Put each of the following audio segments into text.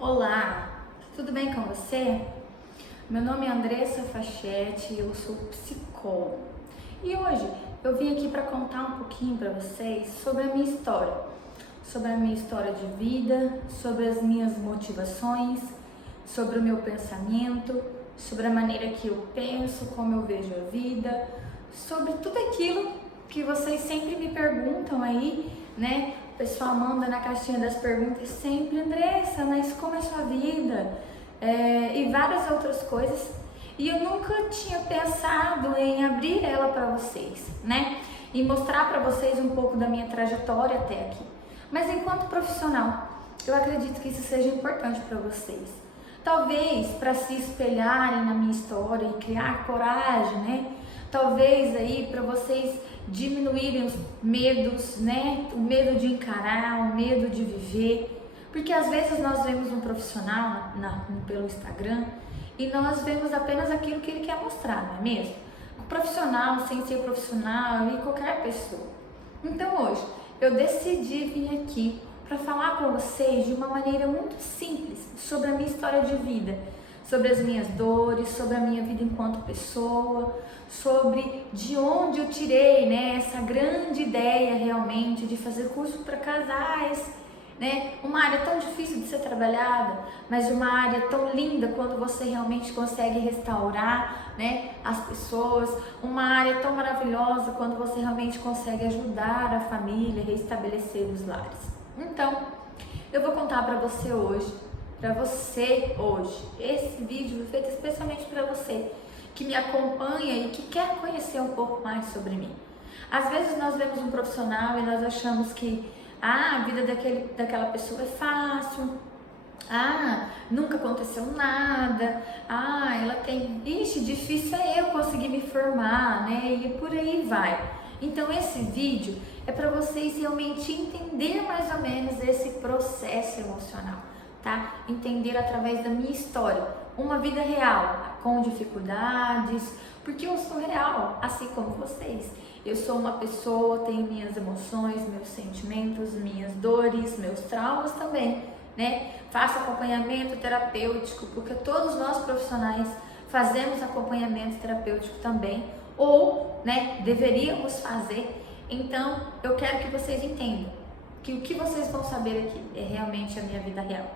Olá, tudo bem com você? Meu nome é Andressa Fachetti, eu sou psicóloga e hoje eu vim aqui para contar um pouquinho para vocês sobre a minha história de vida, sobre as minhas motivações, sobre o meu pensamento, sobre a maneira que eu penso, como eu vejo a vida, sobre tudo aquilo que vocês sempre me perguntam aí, né? O pessoal manda na caixinha das perguntas sempre: Andressa, mas como é a sua vida? E várias outras coisas. E eu nunca tinha pensado em abrir ela para vocês, né? E mostrar para vocês um pouco da minha trajetória até aqui. Mas enquanto profissional, eu acredito que isso seja importante para vocês. Talvez para se espelharem na minha história e criar coragem, né? Talvez aí para vocês diminuírem os medos, né? O medo de encarar, o medo de viver. Porque às vezes nós vemos um profissional pelo Instagram e nós vemos apenas aquilo que ele quer mostrar, não é mesmo? O profissional, sem ser profissional e qualquer pessoa. Então hoje eu decidi vir aqui para falar com vocês de uma maneira muito simples sobre a minha história de vida, sobre as minhas dores, sobre a minha vida enquanto pessoa, sobre de onde eu tirei, né, essa grande ideia realmente de fazer curso para casais, né? Uma área tão difícil de ser trabalhada, mas uma área tão linda quando você realmente consegue restaurar, né, as pessoas, uma área tão maravilhosa quando você realmente consegue ajudar a família, restabelecer os lares. Então, eu vou contar para você hoje, esse vídeo foi feito especialmente para você que me acompanha e que quer conhecer um pouco mais sobre mim. Às vezes nós vemos um profissional e nós achamos que a vida daquela pessoa é fácil, nunca aconteceu nada, ela tem, difícil é eu conseguir me formar, né? E por aí vai. Então esse vídeo é para vocês realmente entender mais ou menos esse processo emocional, tá? Entender através da minha história, uma vida real, com dificuldades, porque eu sou real, assim como vocês. Eu sou uma pessoa, tenho minhas emoções, meus sentimentos, minhas dores, meus traumas também, né? Faço acompanhamento terapêutico, porque todos nós profissionais fazemos acompanhamento terapêutico também, ou, né, deveríamos fazer. Então, eu quero que vocês entendam que o que vocês vão saber aqui é realmente a minha vida real,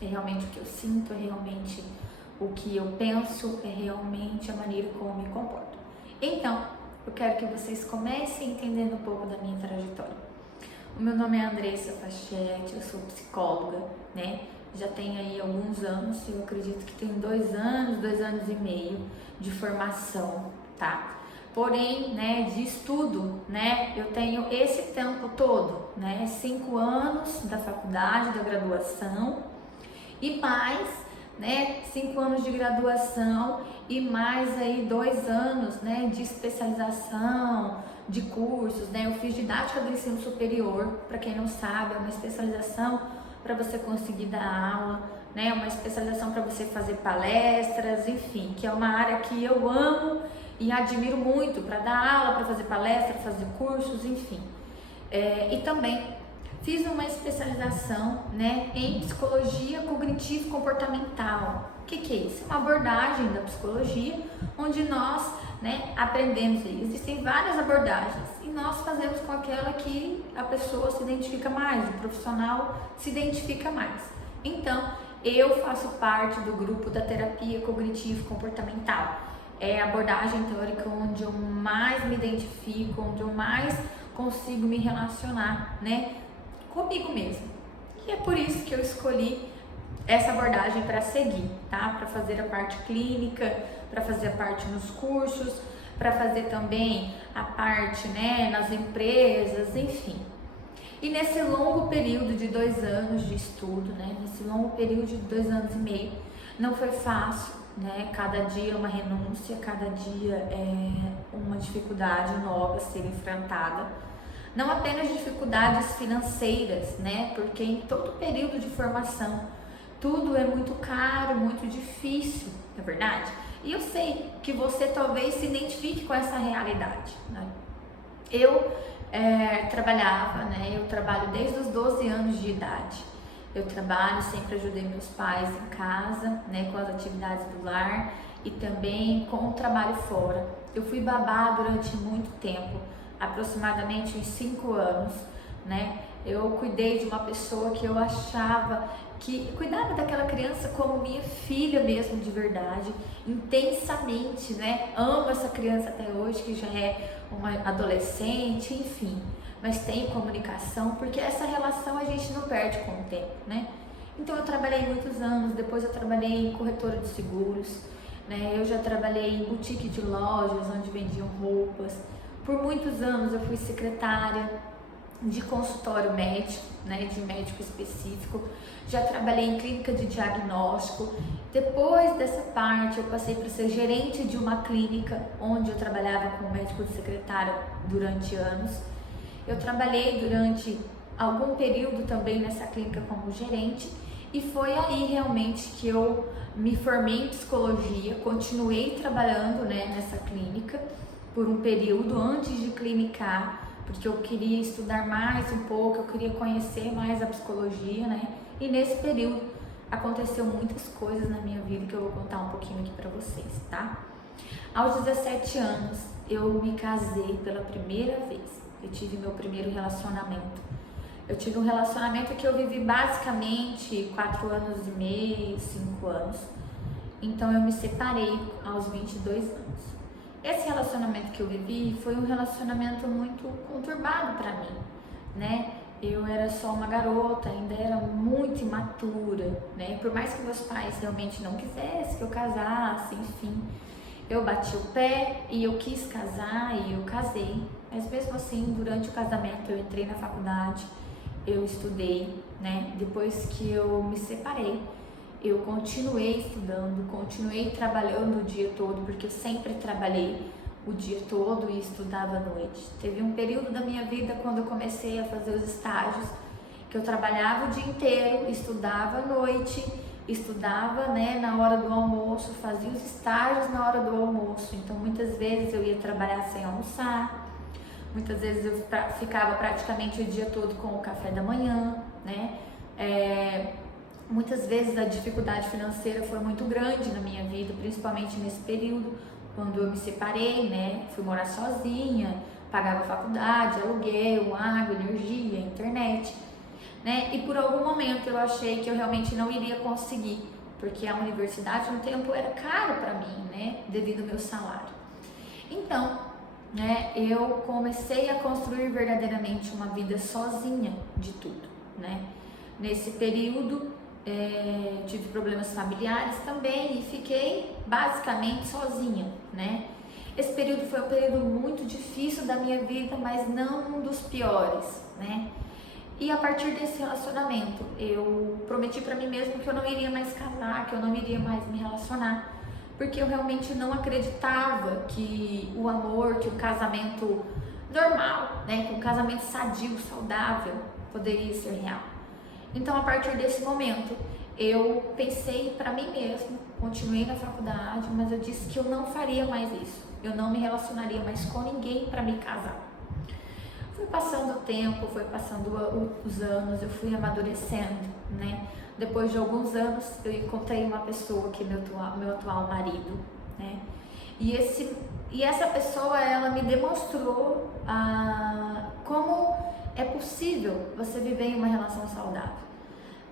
é realmente o que eu sinto, é realmente o que eu penso, é realmente a maneira como eu me comporto. Então, eu quero que vocês comecem entendendo um pouco da minha trajetória. O meu nome é Andressa Fachetti, eu sou psicóloga, né? Já tenho aí alguns anos, eu acredito que tenho 2 anos e meio de formação, tá? Porém, né, de estudo, né, eu tenho esse tempo todo, né, 5 anos da faculdade, da graduação e mais, né, 5 anos de graduação e mais aí 2 anos, né, de especialização, de cursos, né, eu fiz didática do ensino superior, para quem não sabe, é uma especialização para você conseguir dar aula, né, uma especialização para você fazer palestras, enfim, que é uma área que eu amo e admiro muito, para dar aula, para fazer palestra, fazer cursos, enfim. E também fiz uma especialização, né, em psicologia cognitivo-comportamental. O que é isso? É uma abordagem da psicologia onde nós, né, aprendemos. Existem várias abordagens e nós fazemos com aquela que a pessoa se identifica mais, o profissional se identifica mais. Então, eu faço parte do grupo da terapia cognitivo-comportamental. É a abordagem teórica onde eu mais me identifico, onde eu mais consigo me relacionar, né, comigo mesmo. E é por isso que eu escolhi essa abordagem para seguir, tá? Para fazer a parte clínica, para fazer a parte nos cursos, para fazer também a parte, né, nas empresas, enfim. E nesse longo período de 2 anos de estudo, né, nesse longo período de 2 anos e meio, não foi fácil, né? Cada dia é uma renúncia, cada dia é uma dificuldade nova a ser enfrentada. Não apenas dificuldades financeiras, né? Porque em todo período de formação tudo é muito caro, muito difícil, não é verdade? E eu sei que você talvez se identifique com essa realidade, né? Eu trabalhava, né? Eu trabalho desde os 12 anos de idade. Eu trabalho, sempre ajudei meus pais em casa, né, com as atividades do lar e também com o trabalho fora. Eu fui babá durante muito tempo, aproximadamente uns 5 anos, né? Eu cuidei de uma pessoa que eu achava que cuidava daquela criança como minha filha mesmo, de verdade, intensamente, né? Amo essa criança até hoje, que já é uma adolescente, enfim, mas tem comunicação, porque essa relação a gente não perde com o tempo, né? Então eu trabalhei muitos anos, depois eu trabalhei em corretora de seguros, né? Eu já trabalhei em boutique de lojas onde vendiam roupas. Por muitos anos eu fui secretária de consultório médico, né, de médico específico. Já trabalhei em clínica de diagnóstico. Depois dessa parte eu passei para ser gerente de uma clínica onde eu trabalhava como médico de secretária durante anos. Eu trabalhei durante algum período também nessa clínica como gerente e foi aí realmente que eu me formei em psicologia, continuei trabalhando, né, nessa clínica por um período antes de clinicar, porque eu queria estudar mais um pouco, eu queria conhecer mais a psicologia, né? E nesse período aconteceu muitas coisas na minha vida que eu vou contar um pouquinho aqui pra vocês, tá? Aos 17 anos eu me casei pela primeira vez, eu tive meu primeiro relacionamento. Eu tive um relacionamento que eu vivi basicamente 4 anos e meio, 5 anos. Então eu me separei aos 22 anos. Esse relacionamento que eu vivi foi um relacionamento muito conturbado para mim, né? Eu era só uma garota, ainda era muito imatura, né? Por mais que meus pais realmente não quisessem que eu casasse, enfim, eu bati o pé e eu quis casar e eu casei. Mas mesmo assim, durante o casamento eu entrei na faculdade, eu estudei, né? Depois que eu me separei, eu continuei estudando, continuei trabalhando o dia todo, porque eu sempre trabalhei o dia todo e estudava à noite. Teve um período da minha vida quando eu comecei a fazer os estágios, que eu trabalhava o dia inteiro, estudava à noite, estudava, né, na hora do almoço, fazia os estágios na hora do almoço. Então muitas vezes eu ia trabalhar sem almoçar, muitas vezes eu ficava praticamente o dia todo com o café da manhã, né? Muitas vezes a dificuldade financeira foi muito grande na minha vida, principalmente nesse período, quando eu me separei, né? Fui morar sozinha, pagava faculdade, aluguel, água, energia, internet, né? E por algum momento eu achei que eu realmente não iria conseguir, porque a universidade no tempo era caro para mim, né? Devido ao meu salário. Então, né? Eu comecei a construir verdadeiramente uma vida sozinha de tudo, né? Nesse período tive problemas familiares também e fiquei basicamente sozinha, né? Esse período foi um período muito difícil da minha vida, mas não um dos piores, né? E a partir desse relacionamento, eu prometi para mim mesma que eu não iria mais casar, que eu não iria mais me relacionar, porque eu realmente não acreditava que o amor, que o casamento normal, né, que um casamento sadio, saudável, poderia ser real. Então, a partir desse momento, eu pensei para mim mesma, continuei na faculdade, mas eu disse que eu não faria mais isso. Eu não me relacionaria mais com ninguém para me casar. Foi passando o tempo, foi passando os anos, eu fui amadurecendo, né? Depois de alguns anos, eu encontrei uma pessoa que é meu atual marido, né? E essa pessoa, ela me demonstrou como é possível você viver em uma relação saudável,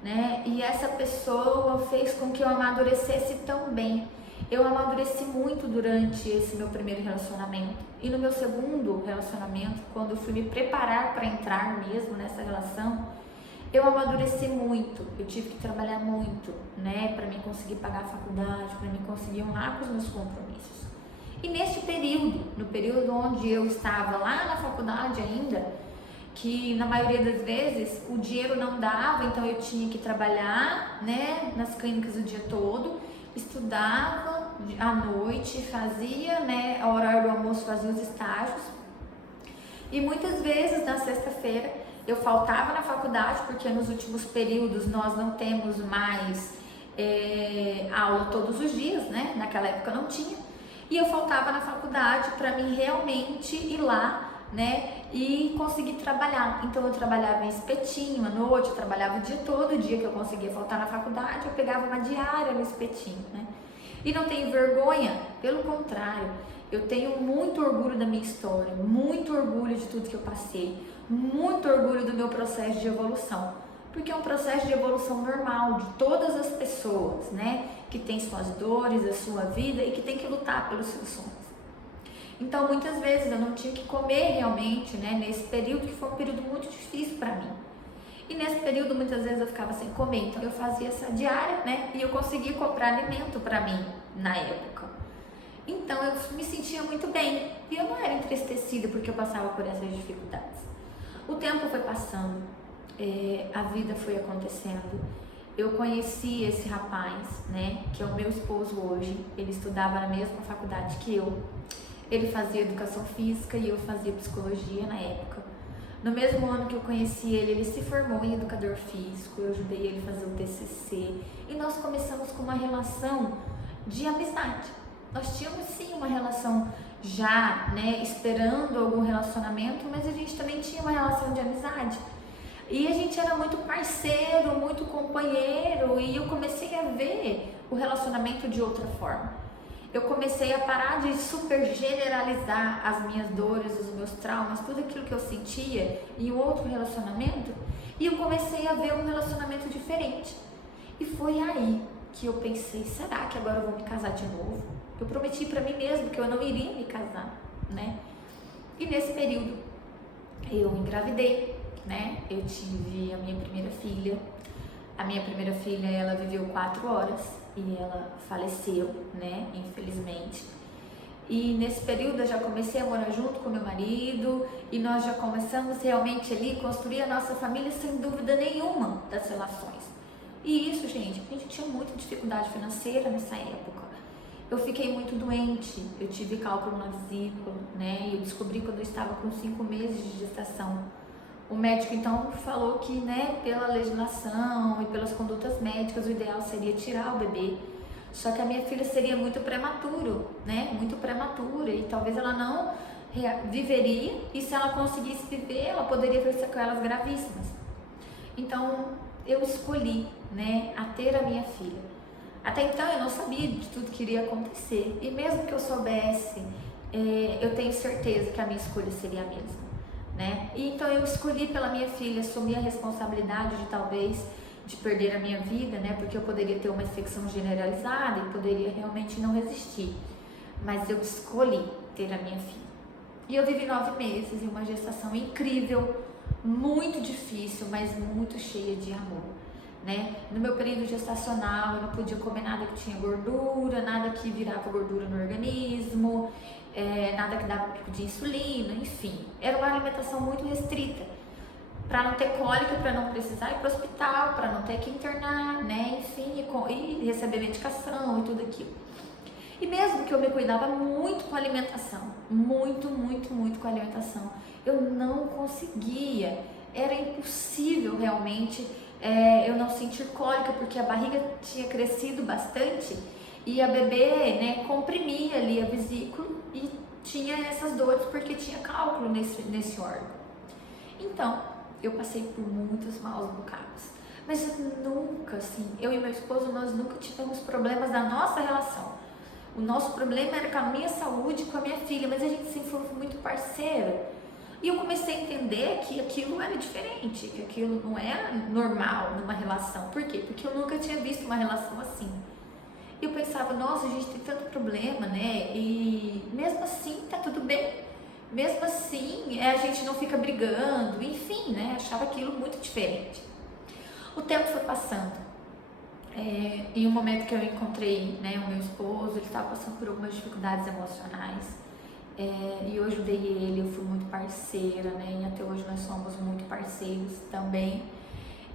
né? E essa pessoa fez com que eu amadurecesse também. Eu amadureci muito durante esse meu primeiro relacionamento. E no meu segundo relacionamento, quando eu fui me preparar para entrar mesmo nessa relação, eu amadureci muito. Eu tive que trabalhar muito, né? Para mim conseguir pagar a faculdade, para mim conseguir honrar com os meus compromissos. E neste período, no período onde eu estava lá na faculdade ainda, que na maioria das vezes o dinheiro não dava, então eu tinha que trabalhar, né, nas clínicas o dia todo, estudava à noite, fazia, né, ao horário do almoço fazia os estágios, e muitas vezes na sexta-feira eu faltava na faculdade, porque nos últimos períodos nós não temos mais aula todos os dias, né, naquela época não tinha, e eu faltava na faculdade para mim realmente ir lá, né? E consegui trabalhar. Então eu trabalhava em espetinho à noite, eu trabalhava o dia todo, o dia que eu conseguia faltar na faculdade, eu pegava uma diária no espetinho, né? E não tenho vergonha, pelo contrário, eu tenho muito orgulho da minha história, muito orgulho de tudo que eu passei, muito orgulho do meu processo de evolução, porque é um processo de evolução normal de todas as pessoas, né? Que tem suas dores, a sua vida e que tem que lutar pelos seus sonhos. Então, muitas vezes eu não tinha que comer realmente, né? Nesse período, que foi um período muito difícil para mim. E nesse período, muitas vezes eu ficava sem comer, então eu fazia essa diária, né? E eu conseguia comprar alimento para mim na época. Então eu me sentia muito bem e eu não era entristecida porque eu passava por essas dificuldades. O tempo foi passando, a vida foi acontecendo. Eu conheci esse rapaz, né? Que é o meu esposo hoje. Ele estudava na mesma faculdade que eu. Ele fazia educação física e eu fazia psicologia na época. No mesmo ano que eu conheci ele, ele se formou em educador físico, eu ajudei ele a fazer o TCC e nós começamos com uma relação de amizade. Nós tínhamos sim uma relação já, né, esperando algum relacionamento, mas a gente também tinha uma relação de amizade. E a gente era muito parceiro, muito companheiro e eu comecei a ver o relacionamento de outra forma. Eu comecei a parar de super generalizar as minhas dores, os meus traumas, tudo aquilo que eu sentia em outro relacionamento e eu comecei a ver um relacionamento diferente. E foi aí que eu pensei, será que agora eu vou me casar de novo? Eu prometi para mim mesmo que eu não iria me casar, né? E nesse período eu engravidei, né? Eu tive a minha primeira filha. A minha primeira filha, ela viveu 4 horas e ela faleceu, né, infelizmente. E nesse período eu já comecei a morar junto com meu marido e nós já começamos realmente ali construir a nossa família sem dúvida nenhuma das relações. E isso, gente, a gente tinha muita dificuldade financeira nessa época. Eu fiquei muito doente, eu tive cálculo na vesícula, né, e eu descobri quando eu estava com 5 meses de gestação. O médico então falou que, né, pela legislação e pelas condutas médicas, o ideal seria tirar o bebê. Só que a minha filha seria muito prematuro, né, muito prematura e talvez ela não viveria e se ela conseguisse viver, ela poderia ter sequelas gravíssimas. Então eu escolhi, né, a ter a minha filha. Até então eu não sabia de tudo que iria acontecer e mesmo que eu soubesse, eu tenho certeza que a minha escolha seria a mesma. Né? E então eu escolhi pela minha filha, assumir a responsabilidade de talvez de perder a minha vida, né? Porque eu poderia ter uma infecção generalizada e poderia realmente não resistir, mas eu escolhi ter a minha filha. E eu vivi 9 meses em uma gestação incrível, muito difícil, mas muito cheia de amor, né? No meu período gestacional eu não podia comer nada que tinha gordura, nada que virava gordura no organismo, nada que dava pico de insulina, enfim, era uma alimentação muito restrita, para não ter cólica, para não precisar ir para o hospital, para não ter que internar, né, enfim, e receber medicação e tudo aquilo. E mesmo que eu me cuidava muito com a alimentação, muito com a alimentação, eu não conseguia, era impossível realmente eu não sentir cólica, porque a barriga tinha crescido bastante e a bebê, né, comprimia ali a vesícula e tinha essas dores porque tinha cálculo nesse órgão. Então, eu passei por muitos maus bocados, mas nunca, assim, eu e meu esposo, nós nunca tivemos problemas na nossa relação. O nosso problema era com a minha saúde e com a minha filha, mas a gente sempre foi muito parceiro. E eu comecei a entender que aquilo era diferente, que aquilo não era normal numa relação. Por quê? Porque eu nunca tinha visto uma relação assim. E eu pensava, nossa, a gente tem tanto problema, né? E mesmo assim tá tudo bem. Mesmo assim a gente não fica brigando, enfim, né? Achava aquilo muito diferente. O tempo foi passando. Em um momento que eu encontrei, né, o meu esposo, ele estava passando por algumas dificuldades emocionais. E eu ajudei ele, eu fui muito parceira, né? E até hoje nós somos muito parceiros também.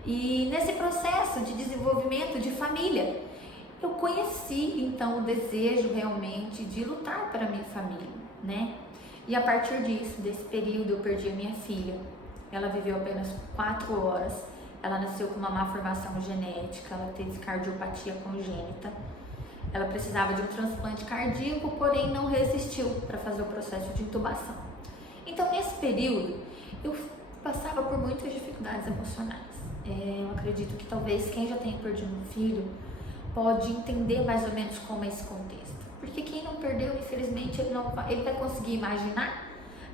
E nesse processo de desenvolvimento de família, eu conheci então o desejo realmente de lutar para a minha família, né? E a partir disso, desse período, eu perdi a minha filha. Ela viveu apenas 4 horas. Ela nasceu com uma má formação genética, ela teve cardiopatia congênita. Ela precisava de um transplante cardíaco, porém não resistiu para fazer o processo de intubação. Então Então, nesse período, eu passava por muitas dificuldades emocionais. Eu acredito que talvez quem já tenha perdido um filho pode entender mais ou menos como é esse contexto. Porque quem não perdeu, infelizmente, ele vai conseguir imaginar,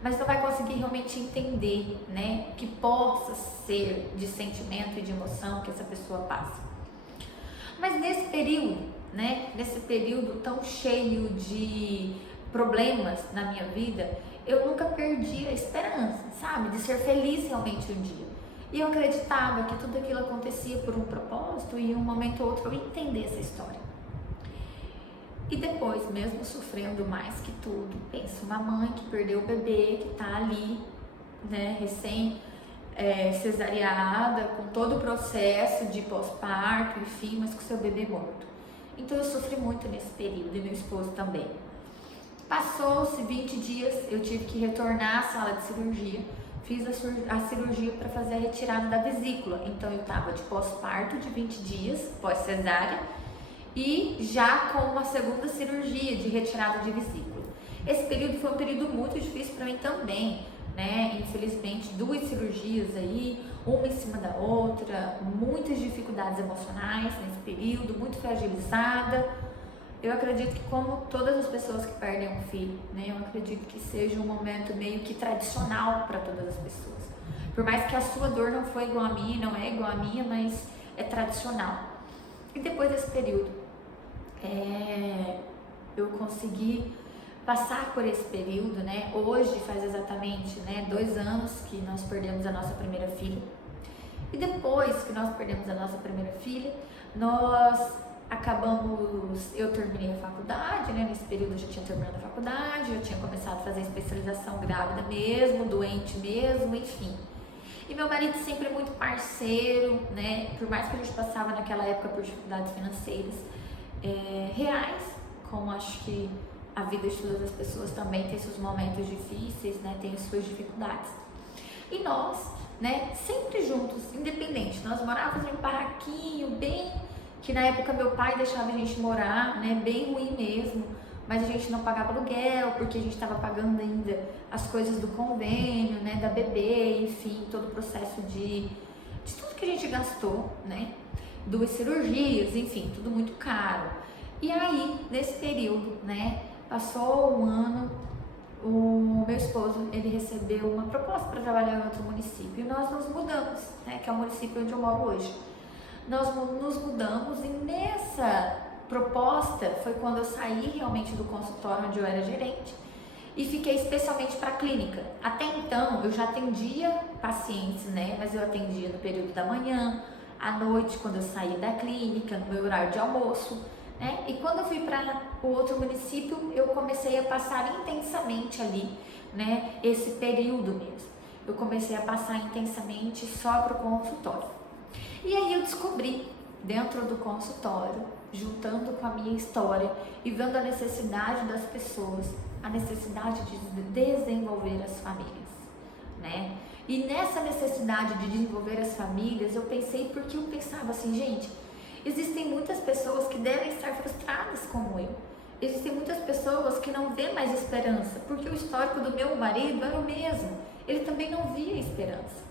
mas não vai conseguir realmente entender, né, que possa ser de sentimento e de emoção que essa pessoa passa. Mas nesse período, né, nesse período tão cheio de problemas na minha vida, eu nunca perdi a esperança, sabe, de ser feliz realmente um dia. E eu acreditava que tudo aquilo acontecia por um propósito e em um momento ou outro eu entender essa história. E depois, mesmo sofrendo mais que tudo, pensa uma mãe que perdeu o bebê, que tá ali, né, cesariada, com todo o processo de pós-parto, enfim, mas com seu bebê morto. Então eu sofri muito nesse período e meu esposo também. Passou-se 20 dias, eu tive que retornar à sala de cirurgia. Fiz a cirurgia para fazer a retirada da vesícula. Então eu estava de pós-parto de 20 dias, pós-cesárea, e já com uma segunda cirurgia de retirada de vesícula. Esse período foi um período muito difícil para mim também, né? Infelizmente, 2 cirurgias aí, uma em cima da outra, muitas dificuldades emocionais nesse período, muito fragilizada. Eu acredito que, como todas as pessoas que perdem um filho, né, eu acredito que seja um momento meio que tradicional para todas as pessoas. Por mais que a sua dor não foi igual a minha, não é igual a minha, mas é tradicional. E depois desse período, eu consegui passar por esse período, né? Hoje faz exatamente, né, 2 anos que nós perdemos a nossa primeira filha. E depois que nós perdemos a nossa primeira filha, eu terminei a faculdade, né? Nesse período eu já tinha terminado a faculdade, eu tinha começado a fazer especialização grávida mesmo, doente mesmo, enfim. E meu marido sempre muito parceiro, né? Por mais que a gente passava naquela época por dificuldades financeiras reais, como acho que a vida de todas as pessoas também tem seus momentos difíceis, né? Tem suas dificuldades. E nós, né? Sempre juntos, independente. Nós morávamos em um barraquinho bem... que na época meu pai deixava a gente morar, né, bem ruim mesmo, mas a gente não pagava aluguel, porque a gente estava pagando ainda as coisas do convênio, né, da bebê, enfim, todo o processo de tudo que a gente gastou, né, 2 cirurgias, enfim, tudo muito caro. E aí, nesse período, né, passou um ano, o meu esposo, ele recebeu uma proposta para trabalhar em outro município, e nós nos mudamos, né, que é o município onde eu moro hoje. Nós nos mudamos e nessa proposta foi quando eu saí realmente do consultório onde eu era gerente e fiquei especialmente para a clínica. Até então eu já atendia pacientes, né? Mas eu atendia no período da manhã, à noite, quando eu saía da clínica, no meu horário de almoço, né? E quando eu fui para o outro município, eu comecei a passar intensamente ali, né? Esse período mesmo. Eu comecei a passar intensamente só para o consultório. E aí eu descobri, dentro do consultório, juntando com a minha história e vendo a necessidade das pessoas, a necessidade de desenvolver as famílias, né? E nessa necessidade de desenvolver as famílias, eu pensei, porque eu pensava assim, gente, existem muitas pessoas que devem estar frustradas como eu. Existem muitas pessoas que não vêem mais esperança, porque o histórico do meu marido era o mesmo. Ele também não via esperança.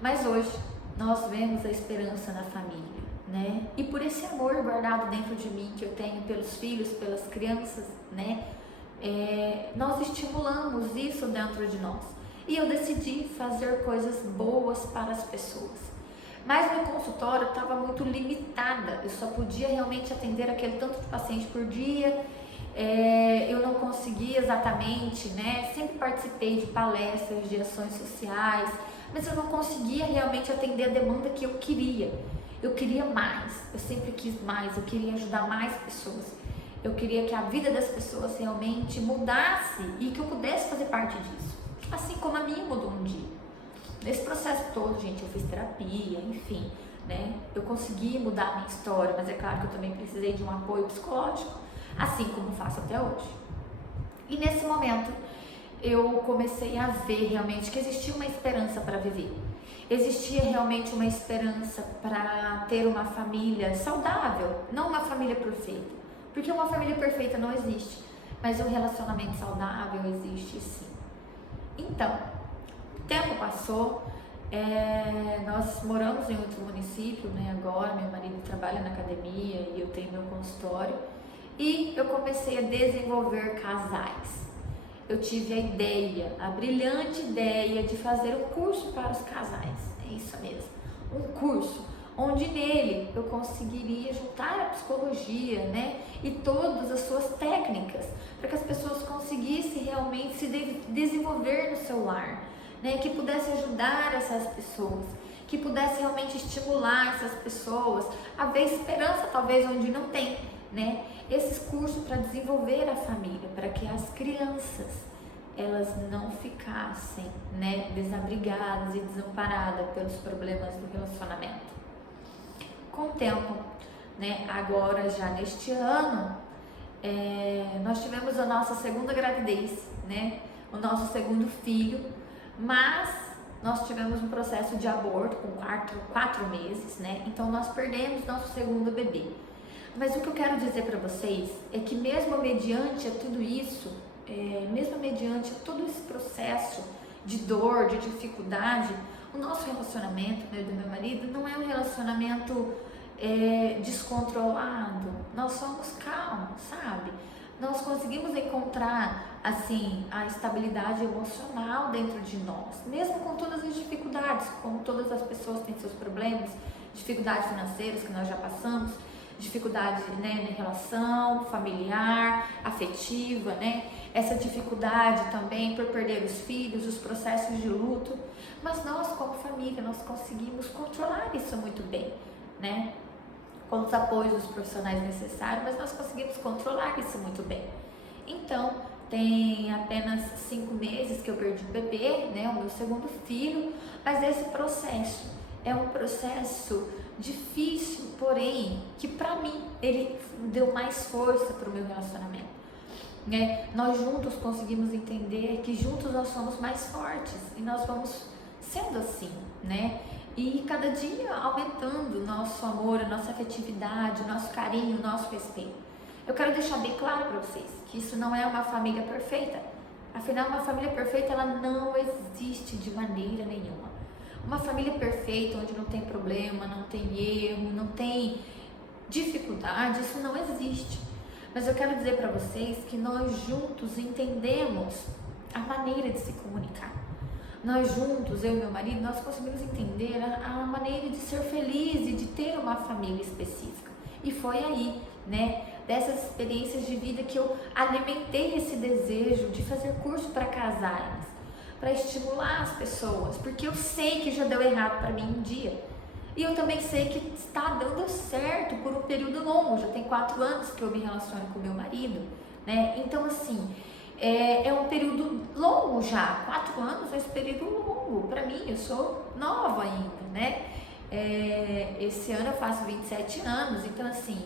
Mas hoje, nós vemos a esperança na família, né? E por esse amor guardado dentro de mim que eu tenho pelos filhos, pelas crianças, né? Nós estimulamos isso dentro de nós. E eu decidi fazer coisas boas para as pessoas. Mas meu consultório estava muito limitada. Eu só podia realmente atender aquele tanto de paciente por dia. Eu não conseguia exatamente, né? Sempre participei de palestras, de ações sociais, mas eu não conseguia realmente atender a demanda que eu queria. Eu queria mais, eu sempre quis mais, eu queria ajudar mais pessoas. Eu queria que a vida das pessoas realmente mudasse e que eu pudesse fazer parte disso. Assim como a minha mudou um dia. Nesse processo todo, gente, eu fiz terapia, enfim, né? Eu consegui mudar a minha história, mas é claro que eu também precisei de um apoio psicológico, assim como faço até hoje. E nesse momento, eu comecei a ver realmente que existia uma esperança para viver. Existia realmente uma esperança para ter uma família saudável, não uma família perfeita. Porque uma família perfeita não existe, mas um relacionamento saudável existe sim. Então, o tempo passou, nós moramos em outro município, né? Agora meu marido trabalha na academia e eu tenho meu consultório, e eu comecei a desenvolver casais. Eu tive a brilhante ideia de fazer um curso para os casais, é isso mesmo, um curso onde nele eu conseguiria juntar a psicologia, né, e todas as suas técnicas, para que as pessoas conseguissem realmente se desenvolver no seu lar, né, que pudesse ajudar essas pessoas, que pudesse realmente estimular essas pessoas a ver esperança talvez onde não tem, né, esses cursos para desenvolver a família, para que as crianças elas não ficassem, né, desabrigadas e desamparadas pelos problemas do relacionamento. Com o tempo, né, agora já neste ano, nós tivemos a nossa segunda gravidez, né, o nosso segundo filho, mas nós tivemos um processo de aborto com 4 meses, né, então nós perdemos nosso segundo bebê. Mas o que eu quero dizer para vocês é que mesmo mediante tudo isso, mesmo mediante todo esse processo de dor, de dificuldade, o nosso relacionamento, meu e do meu marido, não é um relacionamento descontrolado. Nós somos calmos, sabe? Nós conseguimos encontrar, assim, a estabilidade emocional dentro de nós, mesmo com todas as dificuldades, como todas as pessoas têm seus problemas, dificuldades financeiras que nós já passamos, dificuldade, né, na relação familiar, afetiva, né? Essa dificuldade também por perder os filhos, os processos de luto, mas nós como família, nós conseguimos controlar isso muito bem, né? Com os apoios dos profissionais necessários, mas nós conseguimos controlar isso muito bem. Então, tem apenas 5 meses que eu perdi o bebê, né, o meu segundo filho, mas esse processo é um processo difícil, porém, que para mim ele deu mais força para o meu relacionamento, né? Nós juntos conseguimos entender que juntos nós somos mais fortes e nós vamos sendo assim, né? E cada dia aumentando o nosso amor, a nossa afetividade, o nosso carinho, o nosso respeito. Eu quero deixar bem claro para vocês que isso não é uma família perfeita. Afinal, uma família perfeita ela não existe de maneira nenhuma. Uma família perfeita, onde não tem problema, não tem erro, não tem dificuldade, isso não existe. Mas eu quero dizer para vocês que nós juntos entendemos a maneira de se comunicar. Nós juntos, eu e meu marido, nós conseguimos entender a maneira de ser feliz e de ter uma família específica. E foi aí, né, dessas experiências de vida que eu alimentei esse desejo de fazer curso para casais, para estimular as pessoas, porque eu sei que já deu errado para mim um dia. E eu também sei que está dando certo por um período longo, já tem 4 anos que eu me relaciono com meu marido, né? Então, assim, é um período longo já, 4 anos é esse período longo para mim, eu sou nova ainda, né? Esse ano eu faço 27 anos, então assim,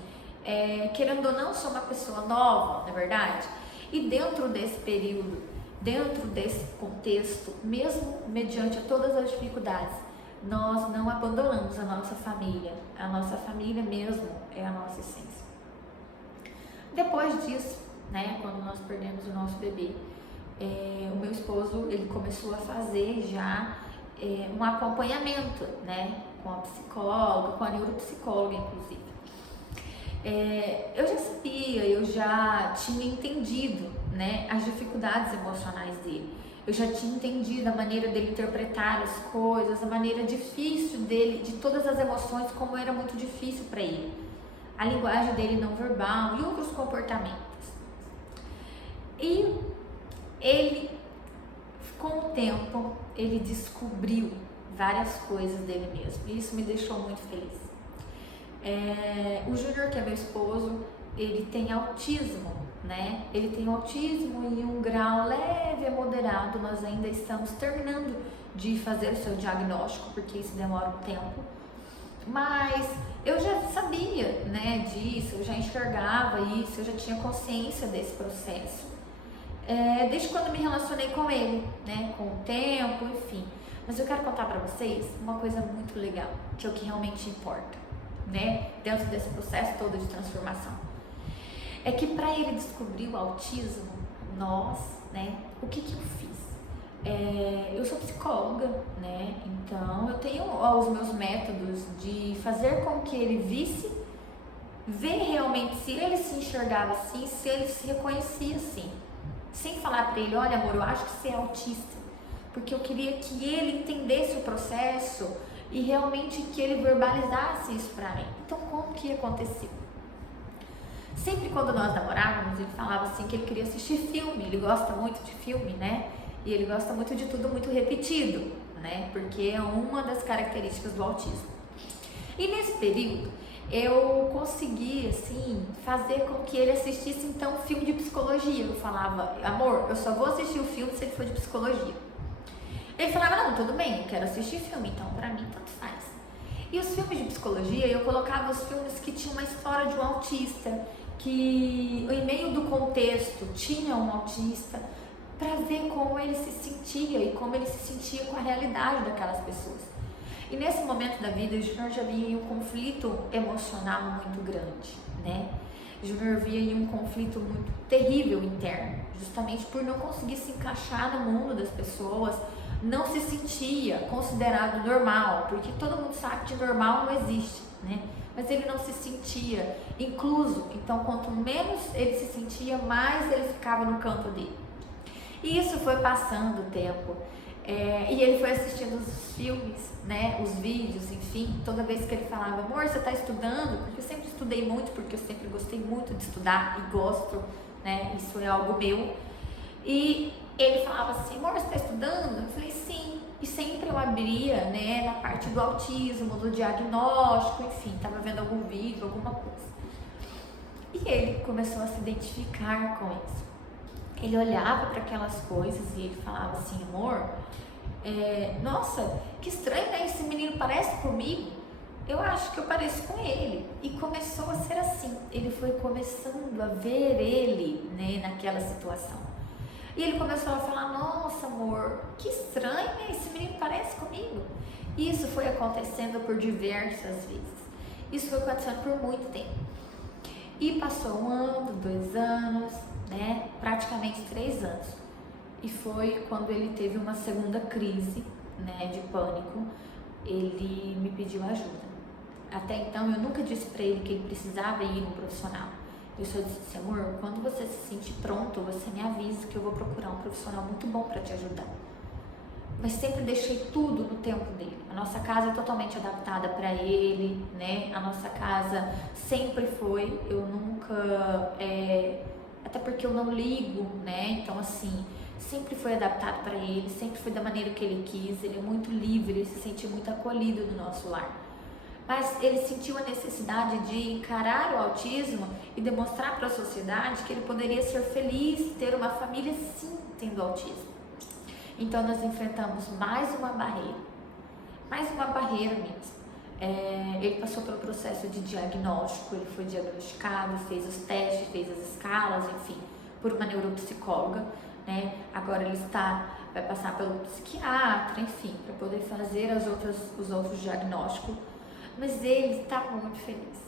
querendo ou não, sou uma pessoa nova, não é verdade? E dentro desse período, dentro desse contexto, mesmo mediante todas as dificuldades, nós não abandonamos a nossa família mesmo é a nossa essência. Depois disso, né, quando nós perdemos o nosso bebê, o meu esposo ele começou a fazer já um acompanhamento, né, com a psicóloga, com a neuropsicóloga inclusive. Eu já sabia, eu já tinha entendido, né, as dificuldades emocionais dele. Eu já tinha entendido a maneira dele interpretar as coisas, a maneira difícil dele, de todas as emoções, como era muito difícil para ele. A linguagem dele não verbal e outros comportamentos. E ele, com o tempo, ele descobriu várias coisas dele mesmo. E isso me deixou muito feliz. O Júnior, que é meu esposo, ele tem autismo, né? Ele tem autismo em um grau leve a moderado. Nós ainda estamos terminando de fazer o seu diagnóstico, porque isso demora um tempo. Mas eu já sabia, né, disso, eu já enxergava isso, eu já tinha consciência desse processo. Desde quando me relacionei com ele, né, com o tempo, enfim. Mas eu quero contar para vocês uma coisa muito legal, que é o que realmente importa, né, dentro desse processo todo de transformação. É que para ele descobrir o autismo, né, o que eu fiz? Eu sou psicóloga, né? Então eu tenho os meus métodos de fazer com que ele visse, ver realmente se ele se enxergava assim, se ele se reconhecia assim. Sem falar para ele, olha amor, eu acho que você é autista, porque eu queria que ele entendesse o processo e realmente que ele verbalizasse isso para mim. Então como que aconteceu? Sempre quando nós namorávamos, ele falava assim que ele queria assistir filme, ele gosta muito de filme, né? E ele gosta muito de tudo muito repetido, né? Porque é uma das características do autismo. E nesse período, eu consegui, assim, fazer com que ele assistisse, então, filme de psicologia. Eu falava, amor, eu só vou assistir o filme se ele for de psicologia. Ele falava, não, tudo bem, eu quero assistir filme, então pra mim tanto faz. E os filmes de psicologia, eu colocava os filmes que tinham uma história de um autista, que em meio do contexto tinha um autista, para ver como ele se sentia e como ele se sentia com a realidade daquelas pessoas. E nesse momento da vida, o Júnior já via um conflito emocional muito grande, né? O Júnior via um conflito muito terrível interno, justamente por não conseguir se encaixar no mundo das pessoas, não se sentia considerado normal, porque todo mundo sabe que normal não existe, né? Mas ele não se sentia incluso, então quanto menos ele se sentia, mais ele ficava no canto dele. E isso foi passando o tempo, e ele foi assistindo os filmes, né, os vídeos, enfim, toda vez que ele falava, amor, você está estudando? Porque eu sempre estudei muito, porque eu sempre gostei muito de estudar e gosto, né, isso é algo meu. E ele falava assim, amor, você está estudando? Eu falei, sim. E sempre eu abria, né, na parte do autismo, do diagnóstico, enfim, estava vendo algum vídeo, alguma coisa. E ele começou a se identificar com isso. Ele olhava para aquelas coisas e ele falava assim, amor, nossa, que estranho, né? Esse menino parece comigo. Eu acho que eu pareço com ele. E começou a ser assim. Ele foi começando a ver ele, né, naquela situação. E ele começou a falar, nossa amor, que estranho, né? Esse menino parece comigo. E isso foi acontecendo por diversas vezes. Isso foi acontecendo por muito tempo. E passou 1 ano, 2 anos, né? Praticamente 3 anos. E foi quando ele teve uma segunda crise, né, de pânico. Ele me pediu ajuda. Até então eu nunca disse para ele que ele precisava ir no profissional. Eu só disse, amor, quando você se sentir pronto, você me avisa que eu vou procurar um profissional muito bom para te ajudar. Mas sempre deixei tudo no tempo dele. A nossa casa é totalmente adaptada para ele, né? A nossa casa sempre foi, eu nunca, até porque eu não ligo, né? Então assim, sempre foi adaptado para ele, sempre foi da maneira que ele quis. Ele é muito livre, ele se sente muito acolhido no nosso lar. Mas ele sentiu a necessidade de encarar o autismo e demonstrar para a sociedade que ele poderia ser feliz, ter uma família sim tendo autismo. Então nós enfrentamos mais uma barreira mesmo. Ele passou pelo processo de diagnóstico, ele foi diagnosticado, fez os testes, fez as escalas, enfim, por uma neuropsicóloga, né? Agora ele vai passar pelo psiquiatra, enfim, para poder fazer os outros diagnósticos. Mas ele está muito feliz.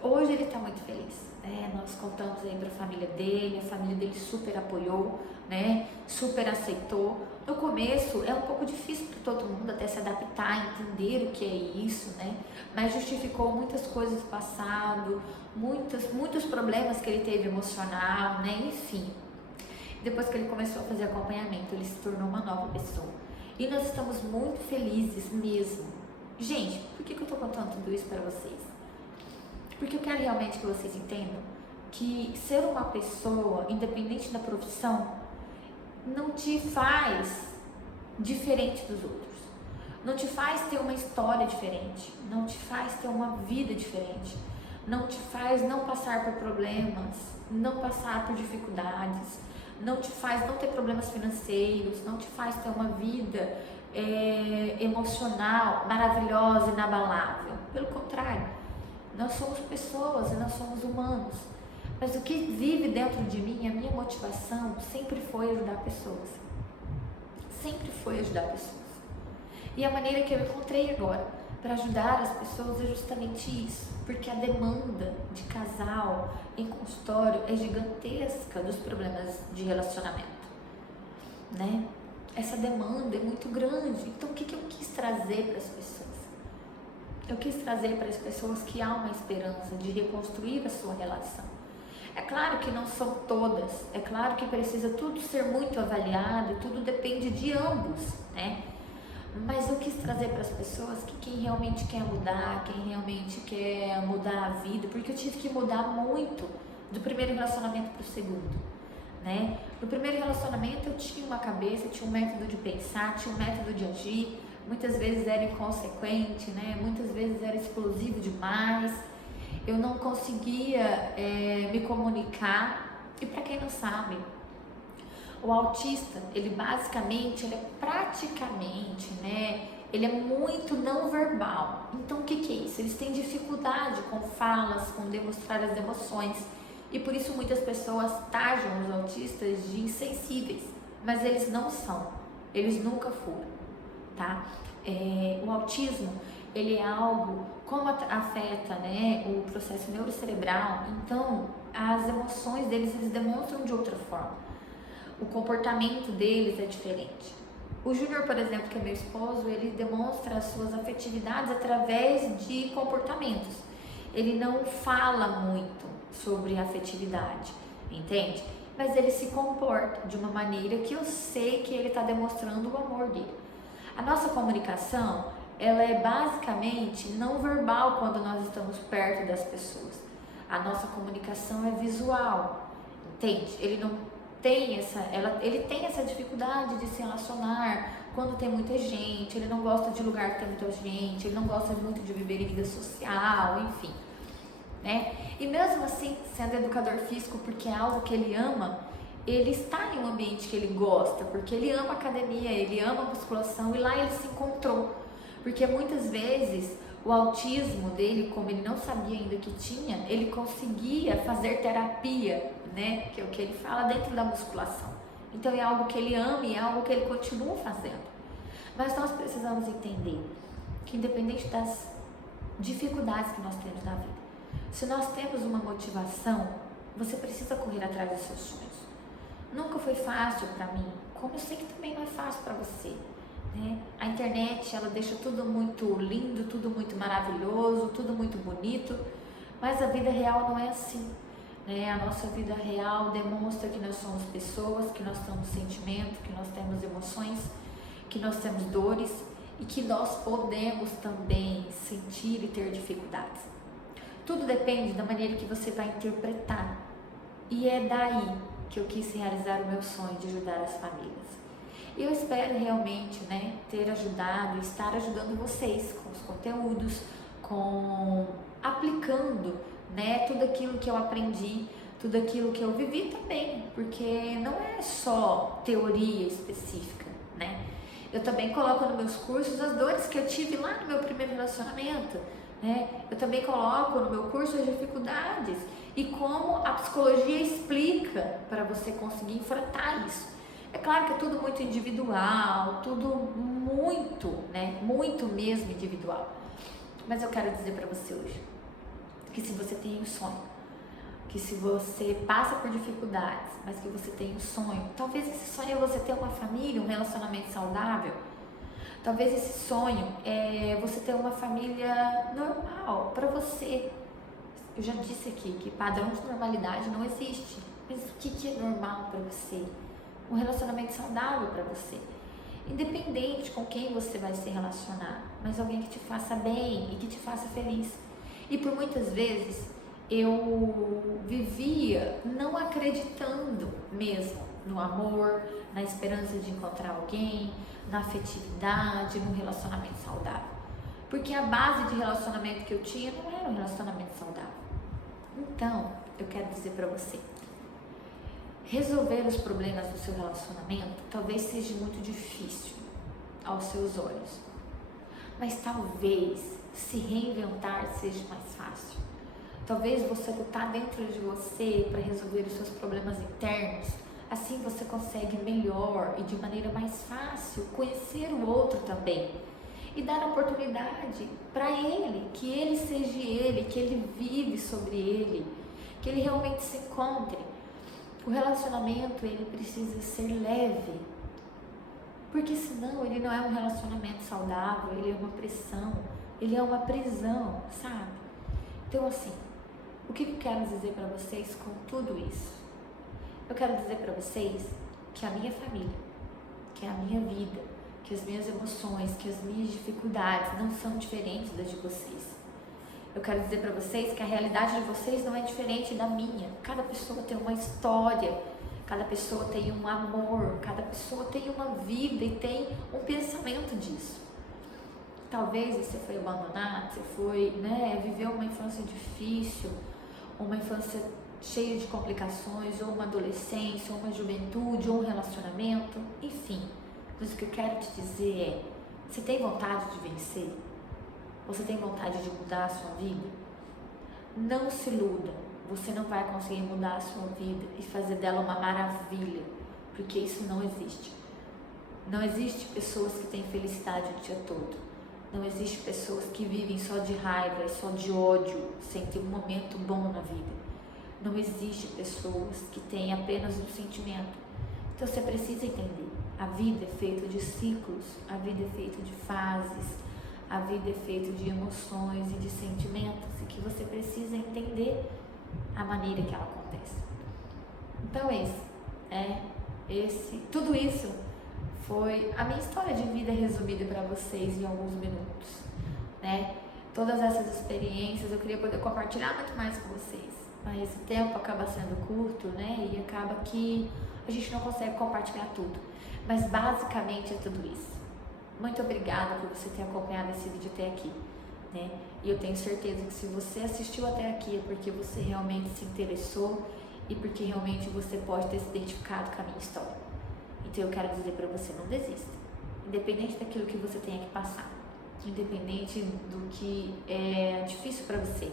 Hoje ele está muito feliz. Nós contamos aí para a família dele super apoiou, né? Super aceitou. No começo é um pouco difícil para todo mundo até se adaptar, entender o que é isso, né? Mas justificou muitas coisas do passado, muitos problemas que ele teve emocional, né? Enfim, depois que ele começou a fazer acompanhamento, ele se tornou uma nova pessoa. E nós estamos muito felizes mesmo. Gente, por que eu tô contando tudo isso para vocês? Porque eu quero realmente que vocês entendam que ser uma pessoa, independente da profissão, não te faz diferente dos outros. Não te faz ter uma história diferente. Não te faz ter uma vida diferente. Não te faz não passar por problemas, não passar por dificuldades. Não te faz não ter problemas financeiros. Não te faz ter uma vida emocional, maravilhosa, inabalável. Pelo contrário, nós somos pessoas e nós somos humanos. Mas o que vive dentro de mim, a minha motivação sempre foi ajudar pessoas. Sempre foi ajudar pessoas. E a maneira que eu encontrei agora para ajudar as pessoas é justamente isso. Porque a demanda de casal em consultório é gigantesca dos problemas de relacionamento, né? essa demanda é muito grande. Então o que eu quis trazer para as pessoas? Eu quis trazer para as pessoas que há uma esperança de reconstruir a sua relação. É claro que não são todas, é claro que precisa tudo ser muito avaliado, tudo depende de ambos, né? Mas eu quis trazer para as pessoas que quem realmente quer mudar, quem realmente quer mudar a vida, porque eu tive que mudar muito do primeiro relacionamento para o segundo, né? No primeiro relacionamento eu tinha uma cabeça, eu tinha um método de pensar, tinha um método de agir, muitas vezes era inconsequente, né? Muitas vezes era explosivo demais, eu não conseguia me comunicar. E para quem não sabe, o autista, ele basicamente, ele é praticamente, né? Ele é muito não verbal. Então o que é isso? Eles têm dificuldade com falas, com demonstrar as emoções. E por isso muitas pessoas taxam os autistas de insensíveis. Mas eles não são. Eles nunca foram, tá? O autismo, ele é algo, como afeta, né, o processo neurocerebral, então as emoções deles, eles demonstram de outra forma. O comportamento deles é diferente. O Júnior, por exemplo, que é meu esposo, ele demonstra as suas afetividades através de comportamentos. Ele não fala muito sobre afetividade, entende? Mas ele se comporta de uma maneira que eu sei que ele está demonstrando o amor dele. A nossa comunicação, ela é basicamente não verbal quando nós estamos perto das pessoas. A nossa comunicação é visual, entende? Ele não tem ele tem essa dificuldade de se relacionar quando tem muita gente, ele não gosta de lugar que tem muita gente, ele não gosta muito de viver em vida social, enfim, né? E mesmo assim, sendo educador físico, porque é algo que ele ama, ele está em um ambiente que ele gosta, porque ele ama academia, ele ama musculação e lá ele se encontrou. Porque muitas vezes o autismo dele, como ele não sabia ainda que tinha, ele conseguia fazer terapia, né? Que é o que ele fala dentro da musculação. Então é algo que ele ama e é algo que ele continua fazendo. Mas nós precisamos entender que independente das dificuldades que nós temos na vida, se nós temos uma motivação, você precisa correr atrás dos seus sonhos. Nunca foi fácil para mim, como eu sei que também não é fácil para você, né? A internet, ela deixa tudo muito lindo, tudo muito maravilhoso, tudo muito bonito, mas a vida real não é assim, né? A nossa vida real demonstra que nós somos pessoas, que nós temos sentimento, que nós temos emoções, que nós temos dores e que nós podemos também sentir e ter dificuldades. Tudo depende da maneira que você vai interpretar. E é daí que eu quis realizar o meu sonho de ajudar as famílias. E eu espero realmente, né, ter ajudado, estar ajudando vocês com os conteúdos, aplicando, né, tudo aquilo que eu aprendi, tudo aquilo que eu vivi também, porque não é só teoria específica, né? Eu também coloco nos meus cursos as dores que eu tive lá no meu primeiro relacionamento, né? Eu também coloco no meu curso as dificuldades e como a psicologia explica para você conseguir enfrentar isso. É claro que é tudo muito individual, tudo muito, né? Muito mesmo individual. Mas eu quero dizer para você hoje que se você tem um sonho, que se você passa por dificuldades, mas que você tem um sonho, talvez esse sonho é você ter uma família, um relacionamento saudável. Talvez esse sonho é você ter uma família normal para você. Eu já disse aqui que padrão de normalidade não existe. Mas o que é normal para você? Um relacionamento saudável para você. Independente com quem você vai se relacionar, mas alguém que te faça bem e que te faça feliz. E por muitas vezes eu vivia não acreditando mesmo no amor, na esperança de encontrar alguém, na afetividade, num relacionamento saudável. Porque a base de relacionamento que eu tinha não era um relacionamento saudável. Então, eu quero dizer para você, resolver os problemas do seu relacionamento talvez seja muito difícil aos seus olhos, mas talvez se reinventar seja mais fácil. Talvez você lutar dentro de você para resolver os seus problemas internos, assim você consegue melhor e de maneira mais fácil conhecer o outro também e dar oportunidade para ele, que ele seja ele, que ele vive sobre ele, que ele realmente se encontre. O relacionamento, ele precisa ser leve. Porque senão ele não é um relacionamento saudável, ele é uma pressão, ele é uma prisão, sabe? Então assim, o que eu quero dizer para vocês com tudo isso? Eu quero dizer para vocês que a minha família, que a minha vida, que as minhas emoções, que as minhas dificuldades não são diferentes das de vocês. Eu quero dizer para vocês que a realidade de vocês não é diferente da minha. Cada pessoa tem uma história, cada pessoa tem um amor, cada pessoa tem uma vida e tem um pensamento disso. Talvez você foi abandonado, você foi, viveu uma infância difícil, uma infância cheia de complicações, ou uma adolescência, ou uma juventude, ou um relacionamento, enfim. Mas o que eu quero te dizer é, você tem vontade de vencer? Você tem vontade de mudar a sua vida? Não se iluda, você não vai conseguir mudar a sua vida e fazer dela uma maravilha, porque isso não existe. Não existe pessoas que têm felicidade o dia todo. Não existe pessoas que vivem só de raiva e só de ódio, sem ter um momento bom na vida. Não existe pessoas que têm apenas um sentimento. Então você precisa entender, a vida é feita de ciclos, a vida é feita de fases, a vida é feita de emoções e de sentimentos, e que você precisa entender a maneira que ela acontece. Então tudo isso foi a minha história de vida resumida para vocês em alguns minutos, né? Todas essas experiências eu queria poder compartilhar muito mais com vocês, mas o tempo acaba sendo curto, né? E acaba que a gente não consegue compartilhar tudo, mas basicamente é tudo isso. Muito obrigada por você ter acompanhado esse vídeo até aqui, né? E eu tenho certeza que se você assistiu até aqui é porque você realmente se interessou e porque realmente você pode ter se identificado com a minha história. Então eu quero dizer para você, não desista. Independente daquilo que você tenha que passar, independente do que é difícil para você,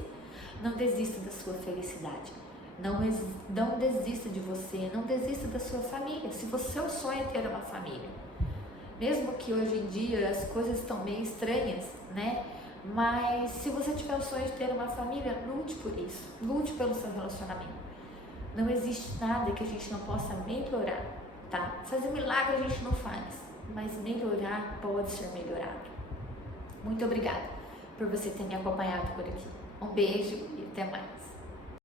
não desista da sua felicidade. Não desista de você, não desista da sua família. Se o seu sonho é ter uma família, mesmo que hoje em dia as coisas estão meio estranhas, né? Mas se você tiver o sonho de ter uma família, lute por isso, lute pelo seu relacionamento. Não existe nada que a gente não possa melhorar, tá? Fazer milagre a gente não faz, mas melhorar pode ser melhorado. Muito obrigada por você ter me acompanhado por aqui. Um beijo e até mais.